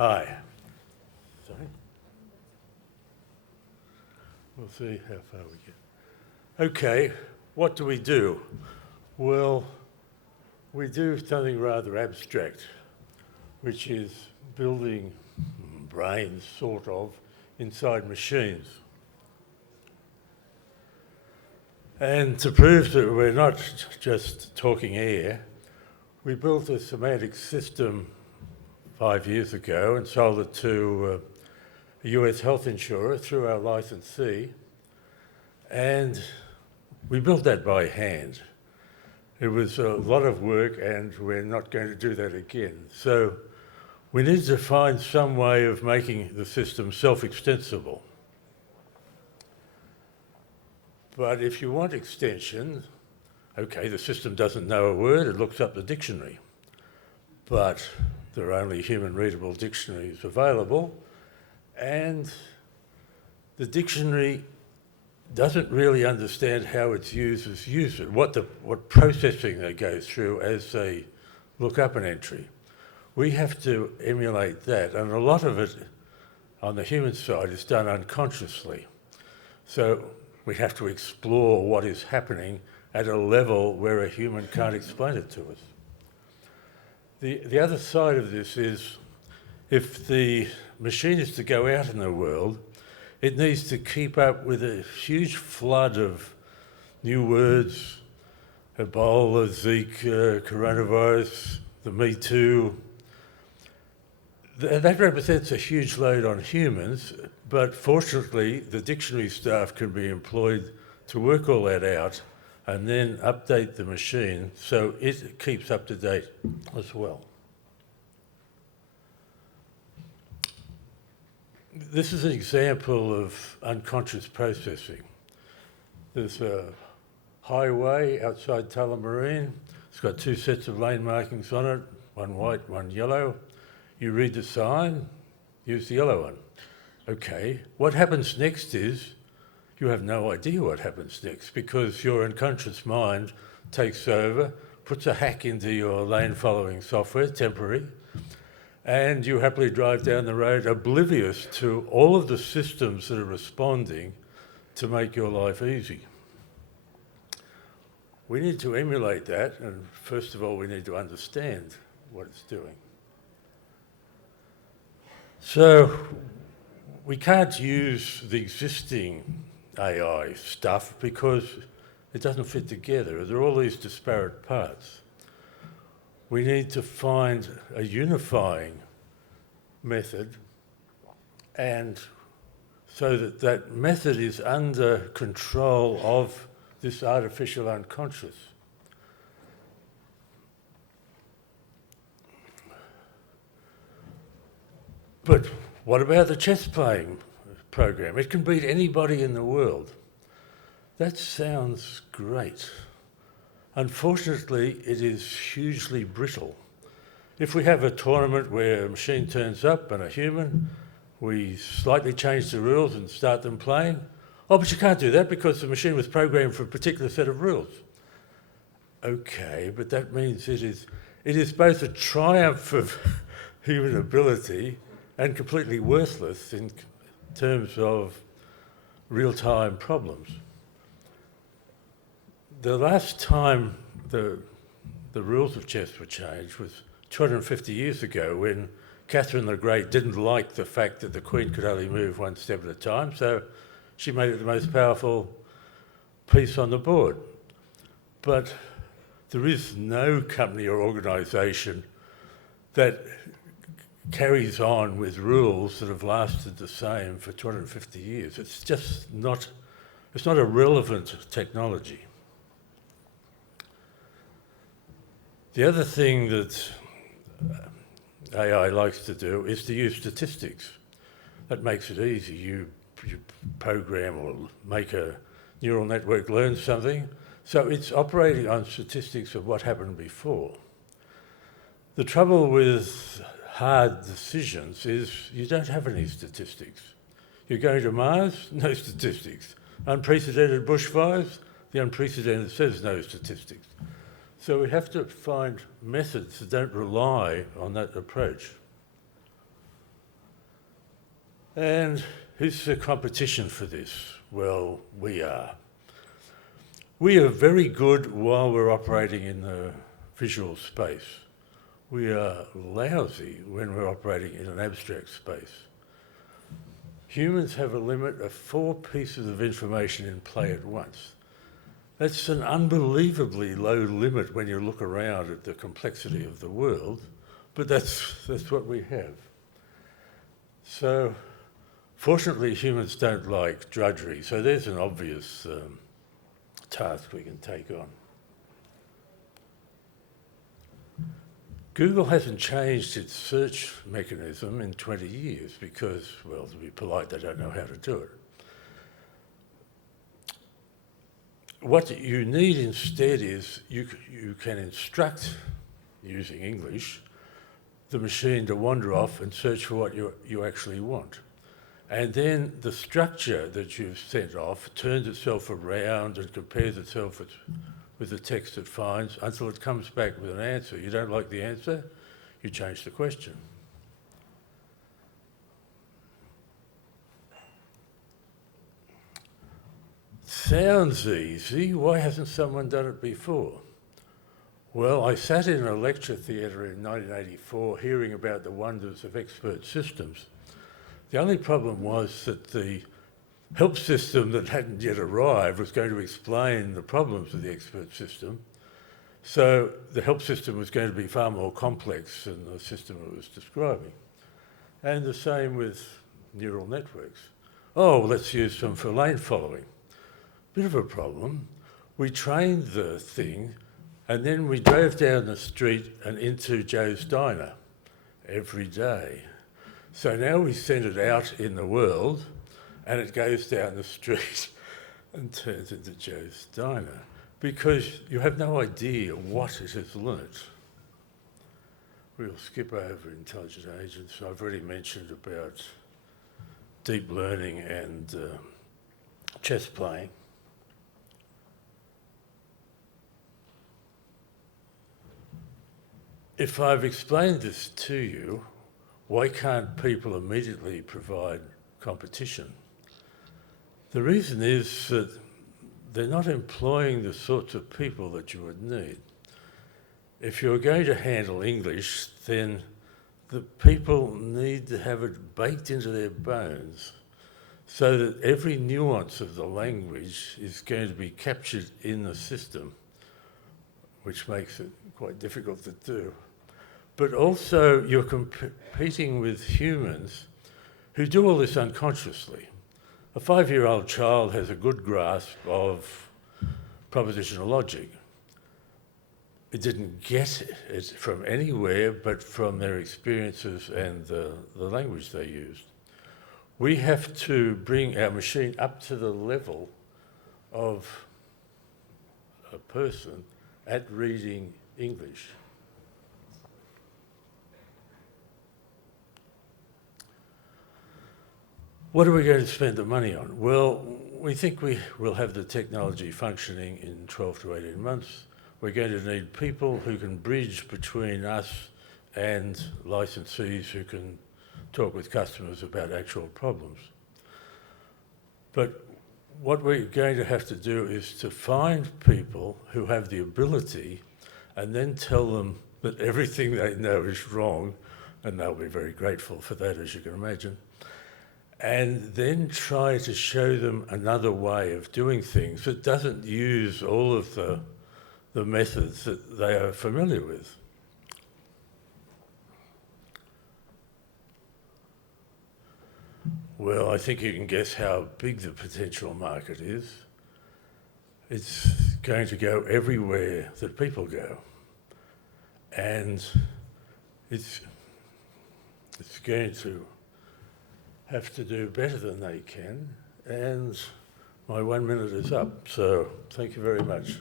Hi. Sorry? We'll see how far we get. Okay, what do? Well, we do something rather abstract, which is building brains, sort of, inside machines. And to prove that we're not just talking air, we built a semantic system 5 years ago and sold it to a US health insurer through our licensee. And we built that by hand. It was a lot of work and we're not going to do that again. So we need to find some way of making the system self-extensible. But if you want extension, okay, the system doesn't know a word, it looks up the dictionary. But there are only human-readable dictionaries available, and the dictionary doesn't really understand how its users use it, what processing they go through as they look up an entry. We have to emulate that, and a lot of it on the human side is done unconsciously. So we have to explore what is happening at a level where a human can't explain it to us. The other side of this is, if the machine is to go out in the world, it needs to keep up with a huge flood of new words, Ebola, Zika, coronavirus, the Me Too. That represents a huge load on humans, but fortunately the dictionary staff can be employed to work all that out and then update the machine so it keeps up to date as well. This is an example of unconscious processing. There's a highway outside Tullamarine. It's got two sets of lane markings on it, one white, one yellow. You read the sign, use the yellow one. Okay, what happens next is you have no idea what happens next because your unconscious mind takes over, puts a hack into your lane following software, temporary, and you happily drive down the road oblivious to all of the systems that are responding to make your life easy. We need to emulate that, and first of all, we need to understand what it's doing. So we can't use the existing AI stuff because it doesn't fit together. There are all these disparate parts. We need to find a unifying method, and so that that method is under control of this artificial unconscious. But what about the chess playing program? It can beat anybody in the world. That sounds great. Unfortunately, it is hugely brittle. If we have a tournament where a machine turns up and a human, we slightly change the rules and start them playing. Oh, but you can't do that because the machine was programmed for a particular set of rules. Okay, but that means it is both a triumph of human ability and completely worthless in terms of real-time problems. The last time the rules of chess were changed was 250 years ago when Catherine the Great didn't like the fact that the Queen could only move one step at a time, so she made it the most powerful piece on the board. But there is no company or organisation that carries on with rules that have lasted the same for 250 years. It's just not a relevant technology. The other thing that AI likes to do is to use statistics. That makes it easy. You program or make a neural network learn something, so it's operating on statistics of what happened before. The trouble with hard decisions is you don't have any statistics. You're going to Mars, no statistics. Unprecedented bushfires, the unprecedented says no statistics. So we have to find methods that don't rely on that approach. And who's the competition for this? Well, we are. We are very good while we're operating in the visual space. We are lousy when we're operating in an abstract space. Humans have a limit of 4 pieces of information in play at once. That's an unbelievably low limit when you look around at the complexity of the world, but that's what we have. So, fortunately, humans don't like drudgery, so there's an obvious task we can take on. Google hasn't changed its search mechanism in 20 years because, well, to be polite, they don't know how to do it. What you need instead is you can instruct, using English, the machine to wander off and search for what you actually want. And then the structure that you've sent off turns itself around and compares itself with the text it finds until it comes back with an answer. You don't like the answer, you change the question. Sounds easy. Why hasn't someone done it before? Well, I sat in a lecture theatre in 1984 hearing about the wonders of expert systems. The only problem was that the help system that hadn't yet arrived was going to explain the problems of the expert system. So the help system was going to be far more complex than the system it was describing. And the same with neural networks. Oh, let's use them for lane following. Bit of a problem. We trained the thing and then we drove down the street and into Joe's Diner every day. So now we send it out in the world and it goes down the street and turns into Joe's Diner because you have no idea what it has learnt. We'll skip over intelligent agents. I've already mentioned about deep learning and chess playing. If I've explained this to you, why can't people immediately provide competition? The reason is that they're not employing the sorts of people that you would need. If you're going to handle English, then the people need to have it baked into their bones so that every nuance of the language is going to be captured in the system, which makes it quite difficult to do. But also you're competing with humans who do all this unconsciously. A 5-year-old child has a good grasp of propositional logic. It didn't get it from anywhere but from their experiences and the language they used. We have to bring our machine up to the level of a person at reading English. What are we going to spend the money on? Well, we think we will have the technology functioning in 12 to 18 months. We're going to need people who can bridge between us and licensees who can talk with customers about actual problems. But what we're going to have to do is to find people who have the ability and then tell them that everything they know is wrong, and they'll be very grateful for that, as you can imagine. And then try to show them another way of doing things that doesn't use all of the methods that they are familiar with. Well, I think you can guess how big the potential market is. It's going to go everywhere that people go. And it's going to have to do better than they can, and my 1 minute is up, so thank you very much.